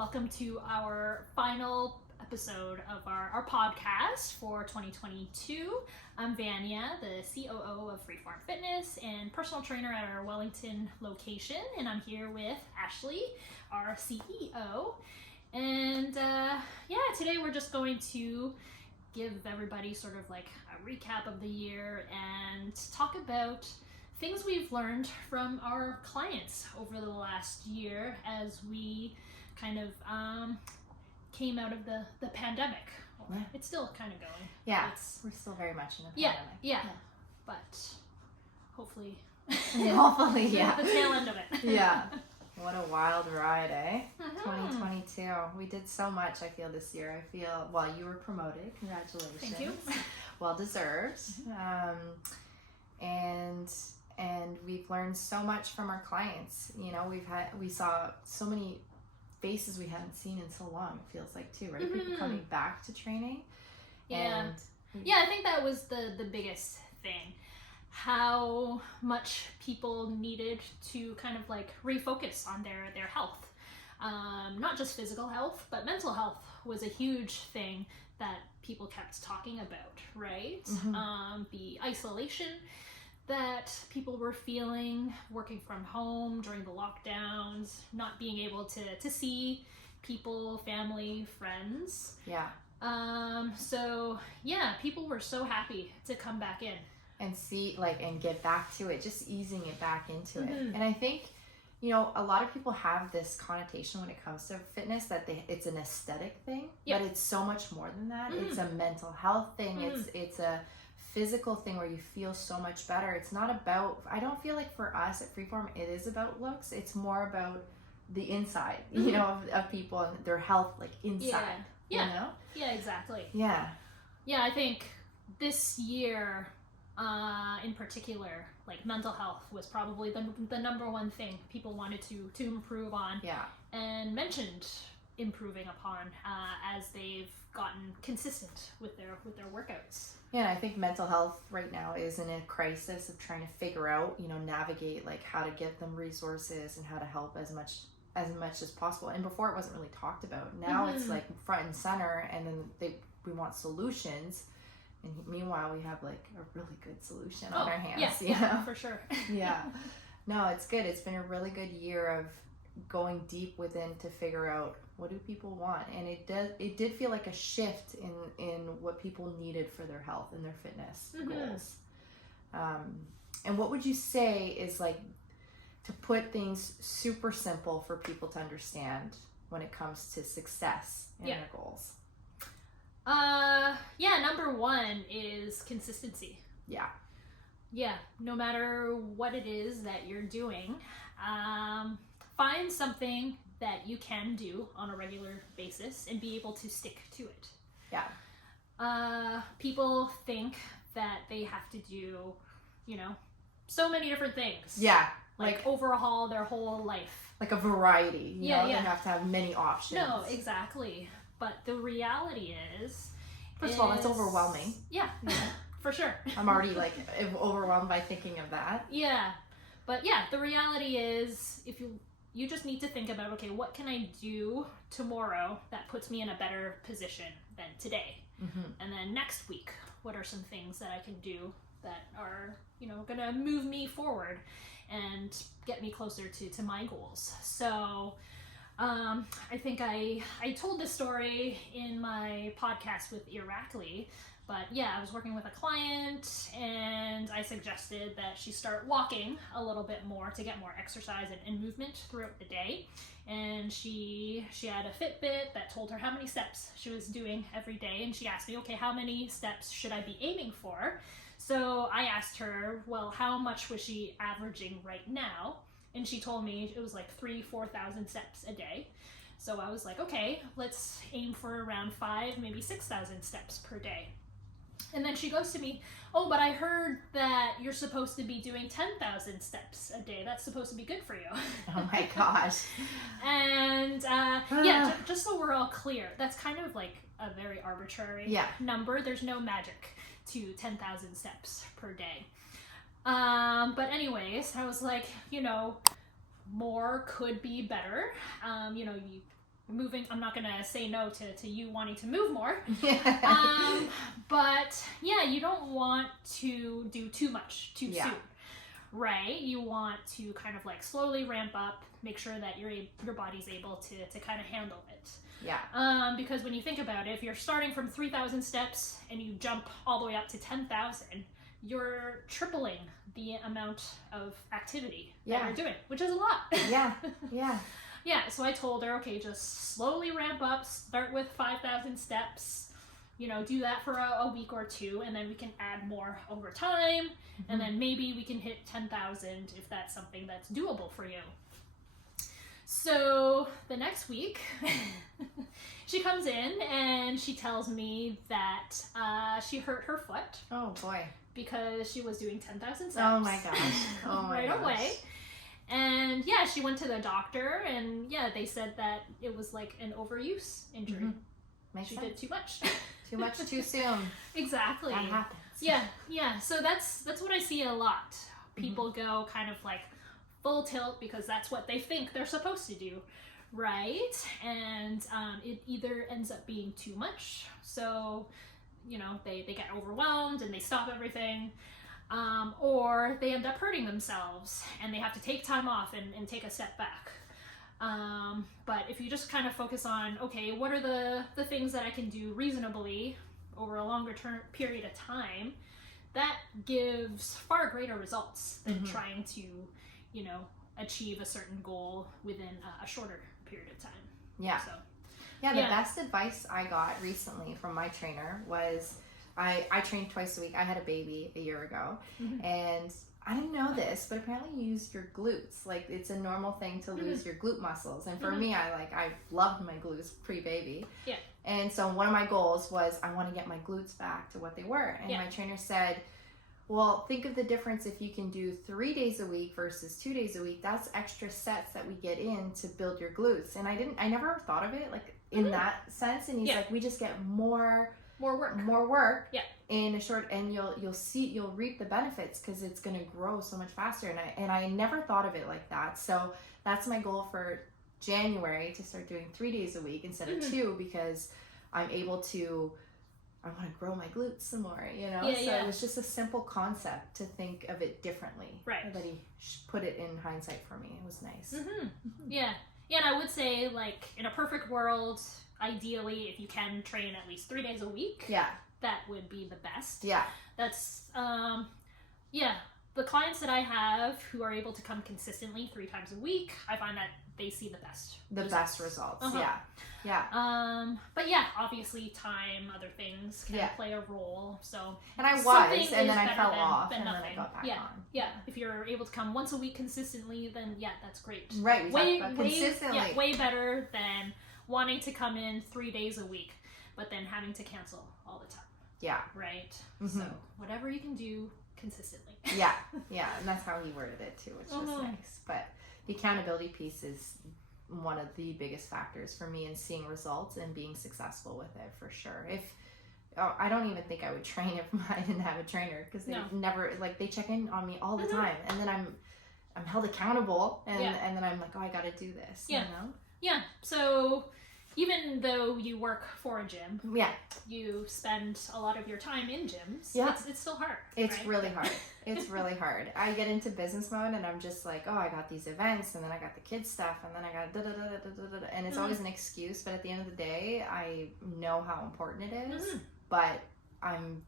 welcome to our final episode of our podcast for 2022. I'm Vania, the COO of Freeform Fitness and personal trainer at our Wellington location, and I'm here with Ashley, our CEO. And today we're just going to give everybody sort of like a recap of the year and talk about things we've learned from our clients over the last year as we kind of came out of the pandemic. Yeah. It's still kind of going. Yeah, we're still very much in a pandemic. Yeah. But hopefully, hopefully, yeah. the tail end of it. Yeah. What a wild ride, eh? 2022. We did so much, I feel, this year. Well, you were promoted. Congratulations. Thank you. Well deserved. And we've learned so much from our clients. You know, we saw so many faces we hadn't seen in so long, it feels like, too, right? Mm-hmm. People coming back to training. Yeah. I think that was the biggest thing. How much people needed to kind of like refocus on their health. Not just physical health, but mental health was a huge thing that people kept talking about, right? Mm-hmm. The isolation that people were feeling, working from home during the lockdowns, not being able to see people, family, friends. Yeah. People were so happy to come back in. And see, and get back to it, just easing it back into it. Mm-hmm. And I think, you know, a lot of people have this connotation when it comes to fitness that it's an aesthetic thing, but it's so much more than that. Mm-hmm. It's a mental health thing. Mm-hmm. It's a physical thing where you feel so much better. It's not about, I don't feel like for us at Freeform, it is about looks. It's more about the inside, Mm-hmm. you know, of people and their health, like inside, you know? Yeah, exactly. Yeah. Yeah, I think this year, in particular, like mental health was probably the number one thing people wanted to improve on. Yeah. And mentioned improving upon as they've gotten consistent with their workouts. Yeah, and I think mental health right now is in a crisis of trying to figure out, you know, navigate like how to get them resources and how to help as much as possible. And before it wasn't really talked about. Now Mm-hmm. it's like front and center, and then we want solutions. And meanwhile, we have like a really good solution on our hands. Yeah, for sure. Yeah. No, it's good. It's been a really good year of going deep within to figure out what do people want. And it did feel like a shift in what people needed for their health and their fitness Mm-hmm. goals. And what would you say is like, to put things super simple for people to understand when it comes to success in their goals? Number one is consistency. Yeah, no matter what it is that you're doing, find something that you can do on a regular basis and be able to stick to it. Yeah. People think that they have to do, you know, so many different things. Yeah. Like overhaul their whole life. Like a variety. You know, yeah. They have to have many options. No, exactly. But the reality is... First of all, that's overwhelming. Yeah, for sure. I'm already like overwhelmed by thinking of that. Yeah. But yeah, the reality is if you just need to think about, okay, what can I do tomorrow that puts me in a better position than today? Mm-hmm. And then next week, what are some things that I can do that are, you know, gonna move me forward and get me closer to my goals? So I think I told this story in my podcast with Irakli, but yeah, I was working with a client and I suggested that she start walking a little bit more to get more exercise and movement throughout the day. And she had a Fitbit that told her how many steps she was doing every day, and she asked me, okay, how many steps should I be aiming for? So I asked her, well, how much was she averaging right now? And she told me it was like 4,000 steps a day. So I was like, okay, let's aim for around 5,000, maybe 6,000 steps per day. And then she goes to me, oh, but I heard that you're supposed to be doing 10,000 steps a day. That's supposed to be good for you. Oh my gosh. And just so we're all clear, that's kind of like a very arbitrary number. There's no magic to 10,000 steps per day. But anyways, I was like, you know, more could be better. You know, moving. I'm not gonna say no to you wanting to move more. Yeah. But yeah, you don't want to do too much too soon, right? You want to kind of like slowly ramp up, make sure that your body's able to kind of handle it. Yeah. Because when you think about it, if you're starting from 3,000 steps and you jump all the way up to 10,000, you're tripling the amount of activity that you're doing, which is a lot. Yeah. Yeah. Yeah, so I told her, okay, just slowly ramp up, start with 5,000 steps, you know, do that for a week or two, and then we can add more over time, and then maybe we can hit 10,000 if that's something that's doable for you. So the next week, she comes in and she tells me that she hurt her foot. Oh boy. Because she was doing 10,000 steps. Oh my gosh. Oh my right gosh. away. And yeah, she went to the doctor, and yeah, they said that it was like an overuse injury. Makes she sense. did too much. Too much too soon. Exactly. That happens. Yeah. So that's what I see a lot. People go kind of like full tilt because that's what they think they're supposed to do, right? And it either ends up being too much, so you know they get overwhelmed and they stop everything. Or they end up hurting themselves and they have to take time off and take a step back. But if you just kind of focus on, okay, what are the things that I can do reasonably over a longer term period of time, that gives far greater results than trying to, you know, achieve a certain goal within a shorter period of time. Yeah. So, the best advice I got recently from my trainer was, I trained twice a week. I had a baby a year ago, and I didn't know this, but apparently you use your glutes. Like, it's a normal thing to lose your glute muscles. And for me, I loved my glutes pre-baby. Yeah. And so one of my goals was I want to get my glutes back to what they were. And my trainer said, well, think of the difference if you can do 3 days a week versus 2 days a week. That's extra sets that we get in to build your glutes. And I never thought of it like in that sense. And he's like, we just get more work in a short, and you'll reap the benefits because it's going to grow so much faster. And I never thought of it like that. So that's my goal for January, to start doing 3 days a week instead of 2, because I'm able to, I want to grow my glutes some more, you know? It was just a simple concept to think of it differently. Right. But he put it in hindsight for me. It was nice. Yeah. And I would say, like, in a perfect world, ideally, if you can train at least 3 days a week, that would be the best. Yeah. That's, the clients that I have who are able to come consistently 3 times a week, I find that they see the best results. But yeah, obviously time, other things can play a role. So, and I was, and then I fell off, and then I got back on. Yeah, if you're able to come once a week consistently, then that's great. Right, consistently. Way better than wanting to come in 3 days a week, but then having to cancel all the time. Yeah. Right? So, whatever you can do consistently. And that's how he worded it too, which was nice. But the accountability piece is one of the biggest factors for me in seeing results and being successful with it, for sure. I don't even think I would train if I didn't have a trainer, because they never, like, they check in on me all the time, and then I'm held accountable, and then I'm like, oh, I got to do this. You know? Yeah. So even though you work for a gym, you spend a lot of your time in gyms. It's still hard. It's really hard. It's really hard. I get into business mode and I'm just like, oh, I got these events, and then I got the kids stuff, and then I got da-da-da-da-da-da-da, and it's always an excuse. But at the end of the day, I know how important it is. But I'm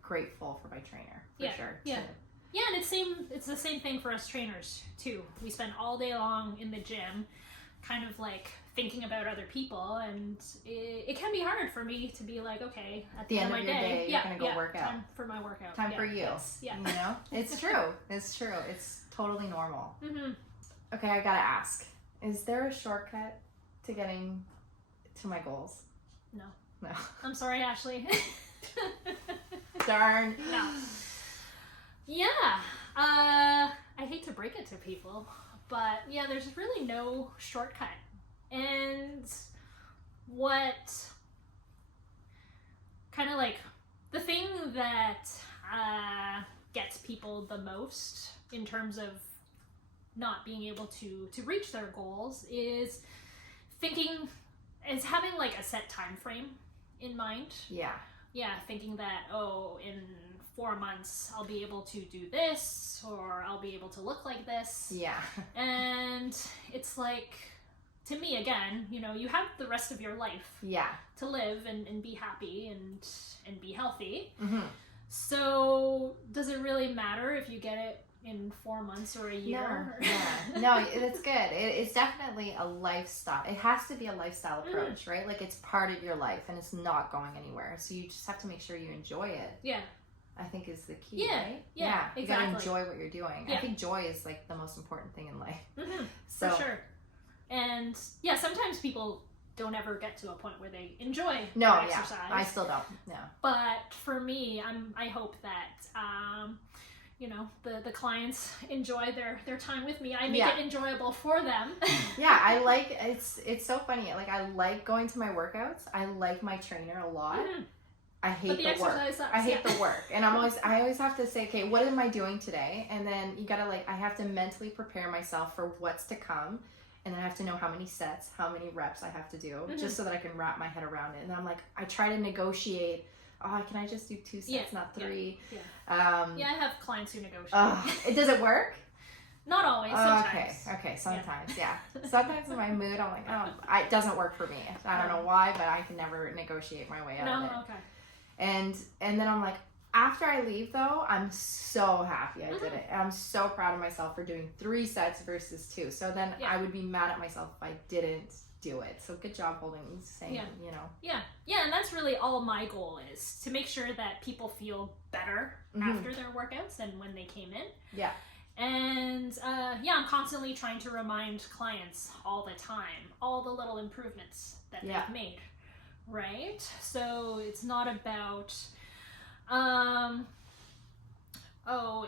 grateful for my trainer, for sure. Yeah, and it's the same thing for us trainers too. We spend all day long in the gym, kind of like thinking about other people, and it can be hard for me to be like, okay, at the end of my day, you're gonna go work out. Time for my workout. Time for you. You know, it's true. It's true. It's totally normal. Okay, I gotta ask: is there a shortcut to getting to my goals? No. I'm sorry, Ashley. Darn. No. Yeah. I hate to break it to people, but there's really no shortcut. And what kind of like the thing that gets people the most in terms of not being able to reach their goals is thinking it's having like a set time frame in mind. Yeah. Yeah, thinking that, oh, in 4 months I'll be able to do this, or I'll be able to look like this. Yeah. And it's like, to me, again, you know, you have the rest of your life to live and be happy and be healthy. Mm-hmm. So does it really matter if you get it in 4 months or a year? No, yeah. No, it's good. It's definitely a lifestyle. It has to be a lifestyle approach, right? Like it's part of your life and it's not going anywhere. So you just have to make sure you enjoy it. Yeah. I think is the key, right? Yeah, You exactly. gotta enjoy what you're doing. Yeah. I think joy is like the most important thing in life. Mm-hmm. So, for sure. And yeah, sometimes people don't ever get to a point where they enjoy exercise. I still don't. Yeah. But for me, I hope that you know, the clients enjoy their time with me. I make it enjoyable for them. Yeah, I like it's so funny. Like I like going to my workouts. I like my trainer a lot. Mm-hmm. I hate the work. Sucks, I hate the work. And I always have to say, okay, what am I doing today? And then you gotta I have to mentally prepare myself for what's to come. And then I have to know how many sets, how many reps I have to do, just so that I can wrap my head around it. And I'm like, I try to negotiate, can I just do 2 sets, not 3? Yeah. I have clients who negotiate. Does it work? Not always, sometimes. Okay, sometimes, yeah. Sometimes in my mood, I'm like, it doesn't work for me. I don't know why, but I can never negotiate my way out of it. Okay. And then I'm like, after I leave though, I'm so happy I did it. And I'm so proud of myself for doing 3 sets versus 2. So then I would be mad at myself if I didn't do it. So good job holding saying, you know. Yeah, and that's really all my goal is, to make sure that people feel better after their workouts than when they came in. Yeah. And I'm constantly trying to remind clients all the time, all the little improvements that they've made, right? So it's not about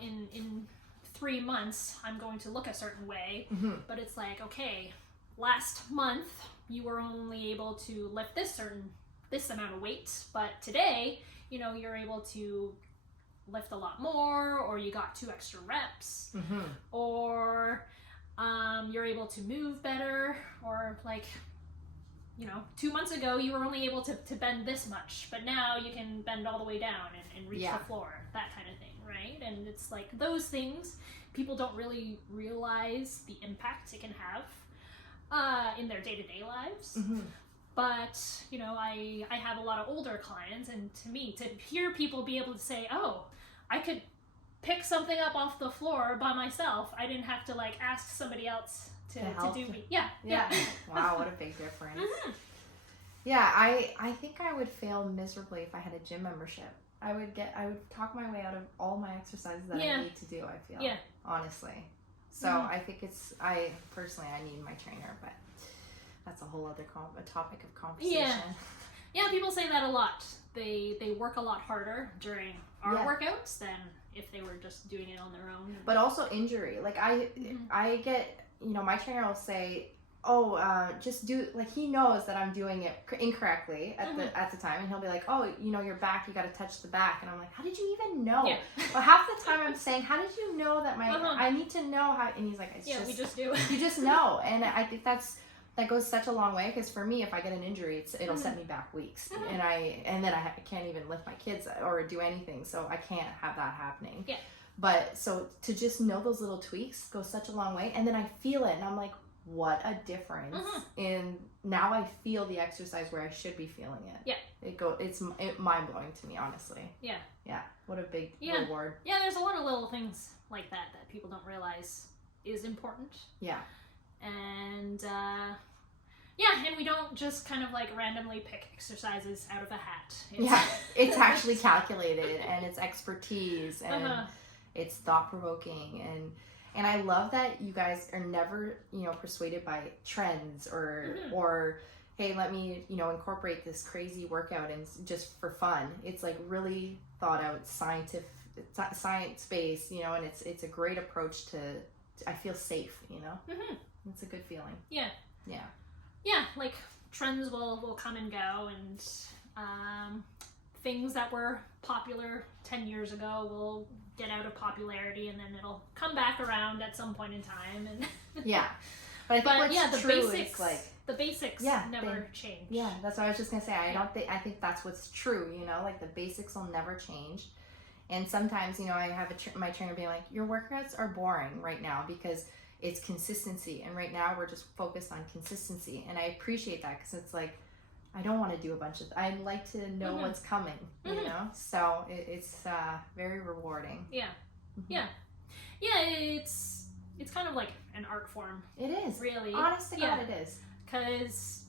in 3 months I'm going to look a certain way, but it's like, okay, last month you were only able to lift this amount of weight, but today, you know, you're able to lift a lot more, or you got 2 extra reps, or you're able to move better, or like, you know, 2 months ago you were only able to bend this much, but now you can bend all the way down and reach the floor, that kind of thing, right? And it's like those things, people don't really realize the impact it can have in their day-to-day lives. But, you know, I have a lot of older clients, and to me, to hear people be able to say, oh, I could pick something up off the floor by myself, I didn't have to like ask somebody else to do me. Yeah. Wow, what a big difference. Yeah, I think I would fail miserably if I had a gym membership. I would talk my way out of all my exercises that I need to do, I feel. Yeah. Honestly. So I think I personally need my trainer, but that's a whole other topic of conversation. Yeah, people say that a lot. They work a lot harder during our workouts than if they were just doing it on their own. But also injury. Like I get, you know, my trainer will say, just do, like, he knows that I'm doing it incorrectly at the time, and he'll be like, oh, you know, your back, you got to touch the back, and I'm like, how did you even know? Well, half the time I'm saying, how did you know that I need to know how, and he's like, we just do. You just know. And I think that goes such a long way, because for me, if I get an injury, it'll set me back weeks, and then I can't even lift my kids or do anything, so I can't have that happening. But so to just know those little tweaks goes such a long way, and then I feel it, and I'm like, what a difference in, now I feel the exercise where I should be feeling it. It's mind-blowing to me, honestly. What a big reward. There's a lot of little things like that people don't realize is important. And and we don't just kind of like randomly pick exercises out of a hat. It's actually calculated, and it's expertise, and it's thought-provoking, and I love that you guys are never, you know, persuaded by trends or hey, let me, you know, incorporate this crazy workout and just for fun. It's like really thought out, science-based, you know, and it's a great approach to, I feel safe, you know. It's a good feeling. Yeah, like trends will come and go, and things that were popular 10 years ago will get out of popularity, and then it'll come back around at some point in time. And But I think what's yeah, the true basics, is like the basics never change. Yeah, that's what I was just gonna say. I think that's what's true. You know, like the basics will never change. And sometimes, you know, I have my trainer being like, your workouts are boring right now because it's consistency. And right now we're just focused on consistency. And I appreciate that because it's like, I don't want to do a bunch of, I like to know what's coming, you know? So it's very rewarding. Yeah. Yeah. Yeah, it's kind of like an art form. It is. Really. Honest to God, it is. Because,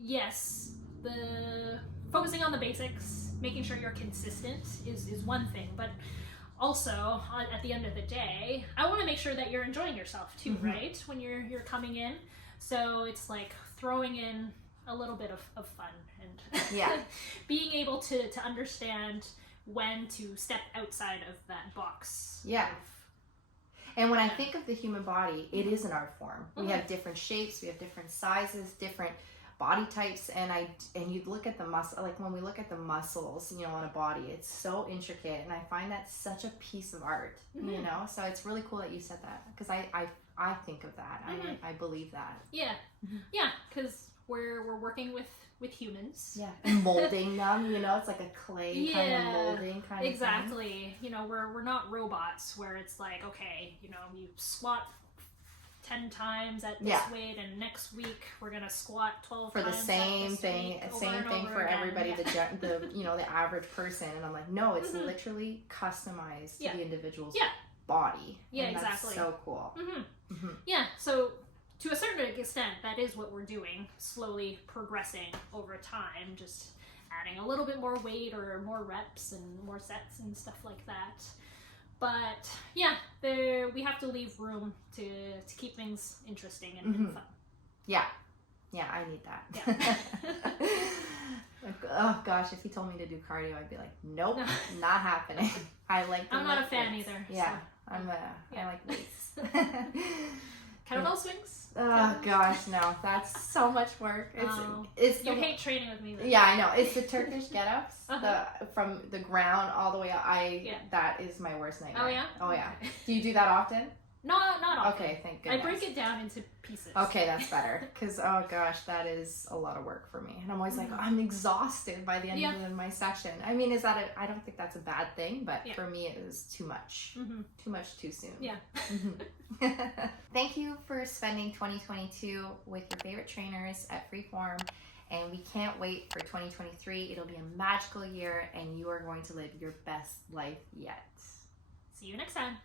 yes, the focusing on the basics, making sure you're consistent is one thing, but also at the end of the day, I want to make sure that you're enjoying yourself too, right? When you're coming in. So it's like throwing in a little bit of fun and being able to understand when to step outside of that box. Yeah. And when I think of the human body, it is an art form. We have different shapes, we have different sizes, different body types, and you look at the muscle, like when we look at the muscles, you know, on a body, it's so intricate, and I find that such a piece of art, you know. So it's really cool that you said that, because I think of that. I believe that. Yeah, yeah, because we're working with humans. Yeah, and molding them, you know, it's like a clay kind of molding kind of exactly. thing. You know, we're not robots where it's like, okay, you know, you squat 10 times at this weight, and next week we're gonna squat 12 for times the same thing, for again. everybody, the you know, the average person. And I'm like, no, it's literally customized to the individual's body. Yeah, and exactly. That's so cool. Yeah, so to a certain extent, that is what we're doing, slowly progressing over time, just adding a little bit more weight or more reps and more sets and stuff like that. But yeah, we have to leave room to keep things interesting and fun. Yeah, I need that. Yeah. Oh gosh, if he told me to do cardio, I'd be like, nope, not happening. I'm not a fan either. Yeah, so. I like weights. Kettlebell swings? Oh gosh, no, that's so much work. It's you hate training with me then. Yeah, I know. It's the Turkish get-ups, from the ground all the way up. That is my worst nightmare. Oh yeah? Oh yeah. Do you do that often? No, not often. Okay, thank goodness. I break it down into pieces. Okay, that's better. Because, oh gosh, that is a lot of work for me. And I'm always like, I'm exhausted by the end of my session. I mean, I don't think that's a bad thing, but for me it was too much. Too much too soon. Yeah. Thank you for spending 2022 with your favorite trainers at Freeform. And we can't wait for 2023. It'll be a magical year, and you are going to live your best life yet. See you next time.